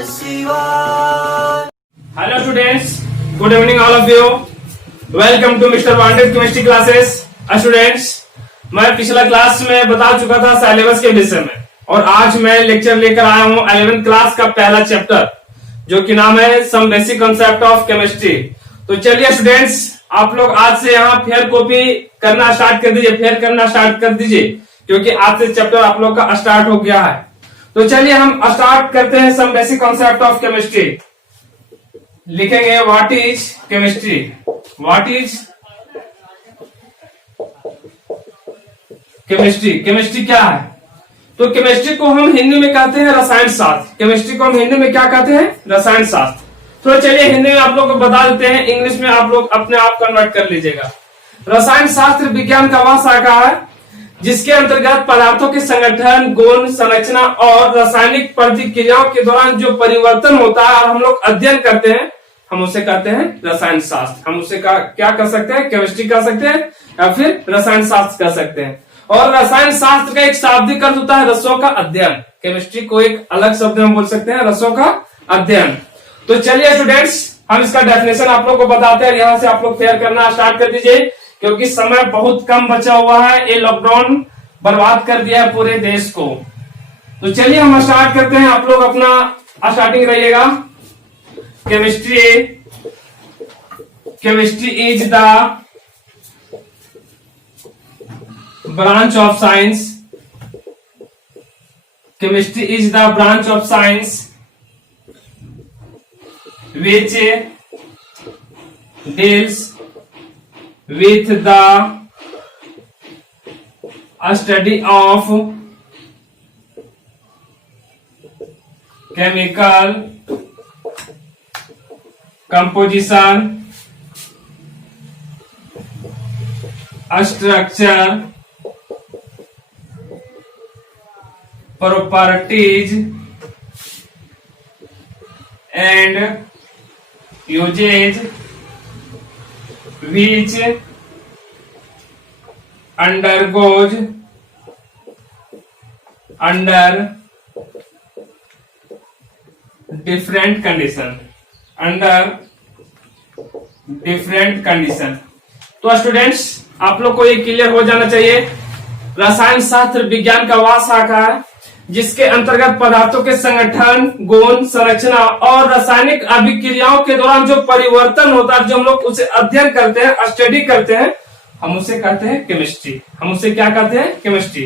Hello students, good evening all of you. Welcome to Mr. Wanted Chemistry Classes. Students, मैं पिछला class में बता चुका था सिलेबस के विषय में और आज मैं लेक्चर लेकर आया हूँ 11th क्लास का पहला चैप्टर जो कि नाम है some basic concept of chemistry. तो चलिए स्टूडेंट्स, आप लोग आज से यहाँ फेयर कॉपी करना स्टार्ट कर दीजिए, फेयर करना स्टार्ट कर दीजिए क्योंकि आज से चैप्टर आप लोग का स्टार्ट हो गया है। तो चलिए हम स्टार्ट करते हैं some basic concept of chemistry. लिखेंगे what is chemistry. What is chemistry, chemistry क्या है? तो केमिस्ट्री को हम हिंदी में कहते हैं रसायन शास्त्र। केमिस्ट्री को हम हिंदी में क्या कहते हैं? रसायन शास्त्र। तो चलिए हिंदी में आप लोग को बता देते हैं, इंग्लिश में आप लोग अपने आप कन्वर्ट कर लीजिएगा। रसायन शास्त्र विज्ञान का वह शाखा है जिसके अंतर्गत पदार्थों के संगठन, गुण, संरचना और रासायनिक प्रतिक्रियाओं के दौरान जो परिवर्तन होता है और हम लोग अध्ययन करते हैं, हम उसे कहते हैं रसायन शास्त्र। हम उसे क्या कर सकते हैं? केमिस्ट्री कह सकते हैं या फिर रसायन शास्त्र कह सकते हैं। और रसायन शास्त्र का एक शाब्दिक अर्थ होता है रसों का अध्ययन। केमिस्ट्री को एक अलग शब्द में बोल सकते हैं रसों का अध्ययन। तो चलिए स्टूडेंट्स, हम इसका डेफिनेशन आप लोग को बताते हैं। यहाँ से आप लोग फेयर करना स्टार्ट कर दीजिए क्योंकि समय बहुत कम बचा हुआ है। ये लॉकडाउन बर्बाद कर दिया है पूरे देश को। तो चलिए हम स्टार्ट करते हैं, आप लोग अपना स्टार्टिंग रहिएगा। Chemistry is the branch of science. Chemistry is the branch of science which deals with the study of chemical composition, structure, properties and usage which undergoes under different condition, तो students आप लोग को ये clear हो जाना चाहिए। रसायन शास्त्र विज्ञान का वह शाखा है जिसके अंतर्गत पदार्थों के संगठन, गुण, संरचना और रासायनिक अभिक्रियाओं के दौरान जो परिवर्तन होता है, जो हम लोग उसे अध्ययन करते हैं, स्टडी करते हैं, हम उसे कहते हैं केमिस्ट्री। हम उसे क्या कहते हैं? Chemistry.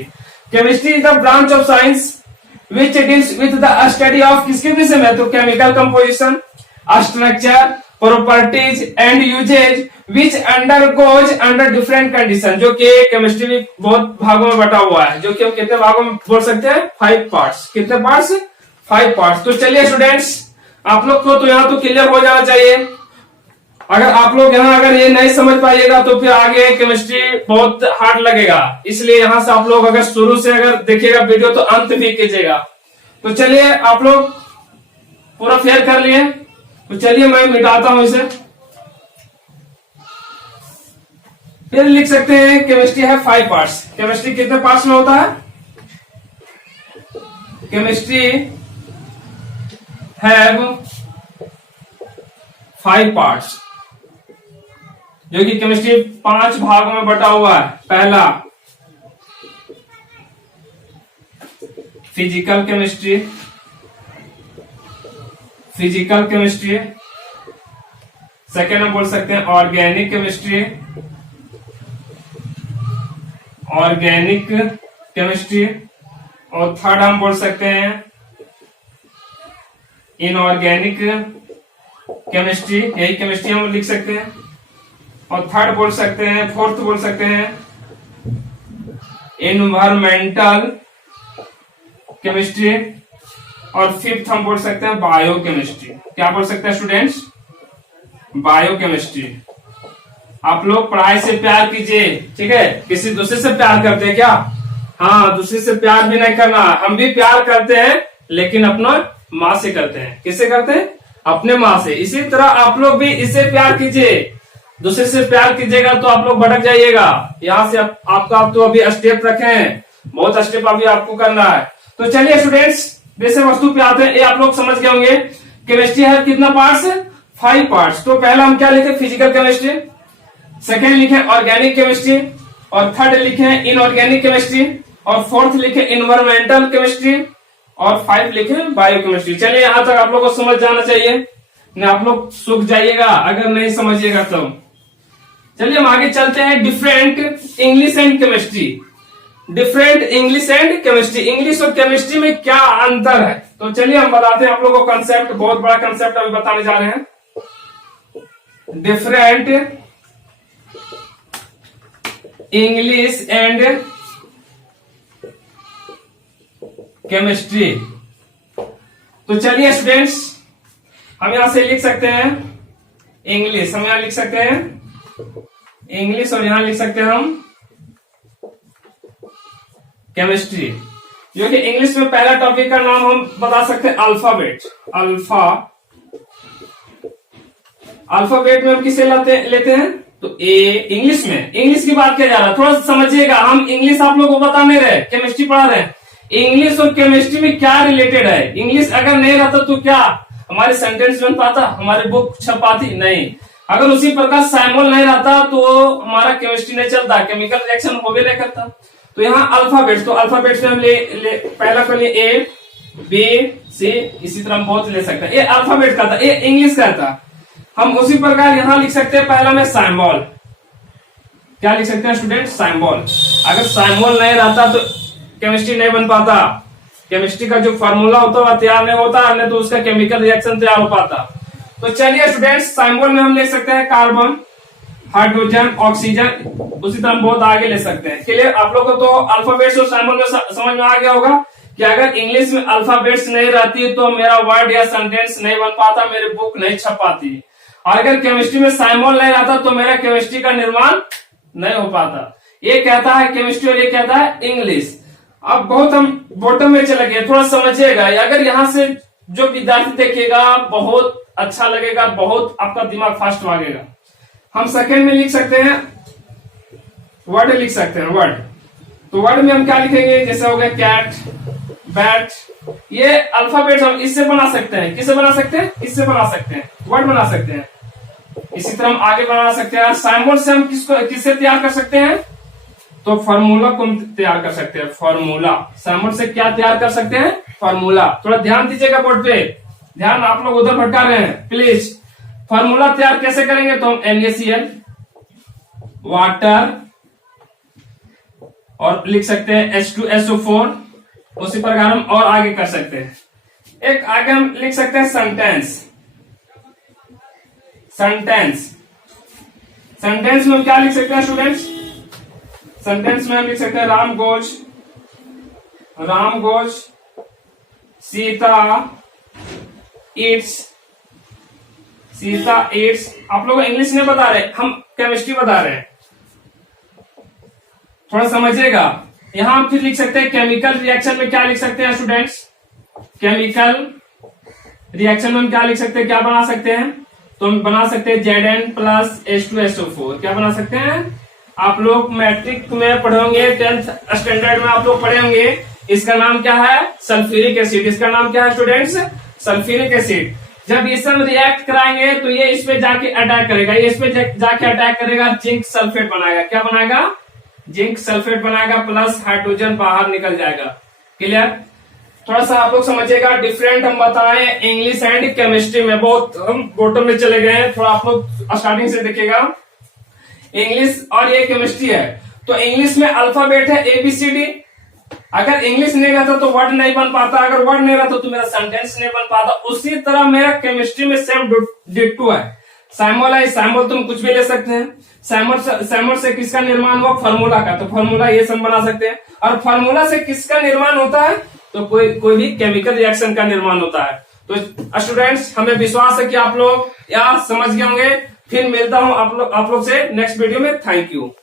Chemistry is the branch of science which deals with the study of किसके विषय में? तो chemical composition, structure, properties and usages which undergoes under different condition. जो कि केमिस्ट्री भी बहुत भागों में बटा हुआ है, जो कि हम कितने भागों में बोल सकते हैं? 5 पार्ट्स। कितने पार्ट्स? 5 पार्ट्स। तो चलिए स्टूडेंट्स, आप लोग को तो यहाँ तो क्लियर हो जाना चाहिए। अगर आप लोग यहाँ अगर ये नहीं समझ पाइएगा तो फिर आगे केमिस्ट्री बहुत हार्ड लगेगा। इसलिए यहाँ से आप लोग अगर शुरू से अगर देखिएगा वीडियो तो अंत भी कीजिएगा। तो चलिए आप लोग पूरा फेयर कर लिए। तो चलिए मैं मिटाता हूं इसे। फिर लिख सकते हैं केमिस्ट्री है 5 पार्ट्स। केमिस्ट्री कितने पार्ट्स में होता है? केमिस्ट्री हैव 5 पार्ट्स, जो कि केमिस्ट्री 5 भागों में बटा हुआ है। पहला फिजिकल केमिस्ट्री, सेकेंड हम बोल सकते हैं ऑर्गेनिक केमिस्ट्री, और थर्ड हम बोल सकते हैं इनऑर्गेनिक केमिस्ट्री। यही केमिस्ट्री हम लिख सकते हैं। और थर्ड बोल सकते हैं, फोर्थ बोल सकते हैं एनवायरमेंटल केमिस्ट्री, और फिफ्थ हम बोल सकते हैं बायोकेमिस्ट्री। क्या बोल सकते हैं स्टूडेंट्स? बायोकेमिस्ट्री। आप लोग पढ़ाई से प्यार कीजिए, ठीक है? किसी दूसरे से प्यार करते हैं क्या? हाँ, दूसरे से प्यार भी नहीं करना। हम भी प्यार करते हैं लेकिन अपना माँ से करते हैं। किससे करते हैं? अपने माँ से। इसी तरह आप लोग भी इससे प्यार कीजिए। दूसरे से प्यार कीजिएगा तो आप लोग भटक जाइएगा। यहाँ से आपका आप तो अभी स्टेप रखे हैं, बहुत स्टेप अभी आपको करना है। तो चलिए स्टूडेंट्स, जैसे वस्तु पे आते हैं, ये आप लोग समझ गए होंगे। केमिस्ट्री है कितना पार्ट्स? 5 पार्ट्स। तो पहला हम क्या लिखे? Physical chemistry. सेकेंड लिखे ऑर्गेनिक केमिस्ट्री, और थर्ड लिखे इनऑर्गेनिक केमिस्ट्री, और फोर्थ लिखे इन्वायरमेंटल केमिस्ट्री, और 5 लिखे बायोकेमिस्ट्री। चलिए यहां तक आप लोग को समझ जाना चाहिए, नहीं आप लोग सूख जाइएगा अगर नहीं समझिएगा तो। चलिए हम आगे चलते हैं। Different English and chemistry. Different English and chemistry, English और केमिस्ट्री में क्या अंतर है? तो चलिए हम बताते हैं आप लोगों को कंसेप्ट, बहुत बड़ा कंसेप्ट अभी बताने जा रहे हैं। Different English and chemistry. तो चलिए स्टूडेंट्स, हम यहां से लिख सकते हैं इंग्लिश, हम यहां लिख सकते हैं इंग्लिश, और यहां लिख सकते हैं हम केमिस्ट्री। जो कि इंग्लिश में पहला टॉपिक का नाम हम बता सकते हैं अल्फाबेट। अल्फाबेट में हम किसे लेते हैं? तो ए। इंग्लिश में, इंग्लिश की बात किया जा रहा है, थोड़ा समझिएगा। हम इंग्लिश आप लोगों को बता नहीं रहे, केमिस्ट्री पढ़ा रहे हैं। इंग्लिश और केमिस्ट्री में क्या रिलेटेड है? इंग्लिश अगर नहीं रहता तो क्या हमारे सेंटेंस बन पाता, हमारी बुक छप पाती? नहीं। अगर उसी प्रकार साइमोल नहीं रहता तो हमारा केमिस्ट्री नहीं चलता, केमिकल रिएक्शन हो भी नहीं करता। तो यहाँ अल्फाबेट, तो अल्फाबेट में हम पहला कर लिए ए, बी, सी, इसी तरह हम बहुत ले सकते हैं। ये अल्फाबेट का था, ये इंग्लिश का था। हम उसी प्रकार यहाँ लिख सकते हैं पहला में साइमोल। क्या लिख सकते हैं स्टूडेंट? साइमोल। अगर साइमोल नहीं रहता तो केमिस्ट्री नहीं बन पाता, केमिस्ट्री का जो फार्मूला होता है तैयार नहीं होता, नहीं तो उसका केमिकल रिएक्शन तैयार हो पाता। तो चलिए स्टूडेंट्स, साइमोल में हम ले सकते हैं कार्बन, हाइड्रोजन, ऑक्सीजन, उसी तरह बहुत आगे ले सकते हैं। क्लियर? आप लोगों को तो अल्फाबेट्स और साइमोल में समझ में आ गया होगा कि अगर इंग्लिश में अल्फाबेट्स नहीं रहती तो मेरा वर्ड या सेंटेंस नहीं बन पाता, मेरी बुक नहीं छप पाती। और अगर केमिस्ट्री में साइमोल नहीं रहता तो मेरा केमिस्ट्री का निर्माण नहीं हो पाता। ये कहता है केमिस्ट्री और ये कहता है इंग्लिश। अब बहुत हम बॉटम में चले गए, थोड़ा समझिएगा। अगर यहाँ से जो विद्यार्थी देखिएगा बहुत अच्छा लगेगा, बहुत आपका दिमाग फास्ट भागेगा। हम सेकंड में लिख सकते हैं वर्ड, लिख सकते हैं वर्ड। तो वर्ड में हम क्या लिखेंगे? जैसे हो गया कैट, बैट, ये अल्फाबेट हम इससे बना सकते हैं। किससे बना सकते हैं? इससे बना सकते हैं, वर्ड बना सकते हैं। इसी तरह हम आगे बना सकते हैं। साइमोल से हम किससे तैयार कर सकते हैं? तो फार्मूला को हम तैयार कर सकते हैं। फार्मूला, साइमोल से क्या तैयार कर सकते हैं? फार्मूला। थोड़ा ध्यान दीजिएगा बोर्ड पे, ध्यान आप लोग उधर भटका रहे हैं प्लीज। फार्मूला तैयार कैसे करेंगे? तो हम NaCl, वाटर, और लिख सकते हैं H2SO4। उसी प्रकार हम और आगे कर सकते हैं। एक आगे हम लिख सकते हैं सेंटेंस। सेंटेंस में हम क्या लिख सकते हैं स्टूडेंट्स? सेंटेंस में हम लिख सकते हैं राम गोज सीता ईट्स। आप लोग इंग्लिश नहीं बता रहे, हम केमिस्ट्री बता रहे हैं, थोड़ा समझिएगा। यहां हम फिर लिख सकते हैं केमिकल रिएक्शन में क्या लिख सकते हैं स्टूडेंट्स? केमिकल रिएक्शन में हम क्या लिख सकते हैं, क्या बना सकते हैं? तो हम बना सकते हैं Zn प्लस H2SO4। क्या बना सकते हैं? आप लोग मैट्रिक में पढ़ोगे, 10th स्टैंडर्ड में आप लोग पढ़े होंगे। इसका नाम क्या है? Sulphuric acid. इसका नाम क्या है स्टूडेंट्स? Sulphuric acid. जब ये सब रिएक्ट कराएंगे तो ये इस पे जाके अटैक करेगा, ये इस पे जाके अटैक करेगा, जिंक सल्फेट बनाएगा। क्या बनाएगा? जिंक सल्फेट बनाएगा, प्लस हाइड्रोजन बाहर निकल जाएगा। क्लियर? थोड़ा सा आप लोग समझिएगा। डिफरेंट हम बताएं इंग्लिश एंड केमिस्ट्री में, बहुत हम बॉटम में चले गए हैं। थोड़ा आप लोग स्टार्टिंग से देखिएगा। इंग्लिश और ये केमिस्ट्री है। तो इंग्लिश में अल्फाबेट है ABCD। अगर इंग्लिश नहीं रहता तो वर्ड नहीं बन पाता, अगर वर्ड नहीं रहता तो मेरा सेंटेंस नहीं बन पाता। उसी तरह मेरा केमिस्ट्री में सेम डिट्टो है। साइमोल है, साइमोल तुम कुछ भी ले सकते हैं। साइमोल से किसका निर्माण हुआ? फार्मूला का। तो फार्मूला ये सब बना सकते हैं। और फार्मूला से किसका निर्माण होता है? तो कोई भी केमिकल रिएक्शन का निर्माण होता है। तो स्टूडेंट्स, हमें विश्वास है कि आप लोग यहाँ समझ गए होंगे। फिर मिलता हूं आप लोग से नेक्स्ट वीडियो में। Thank you.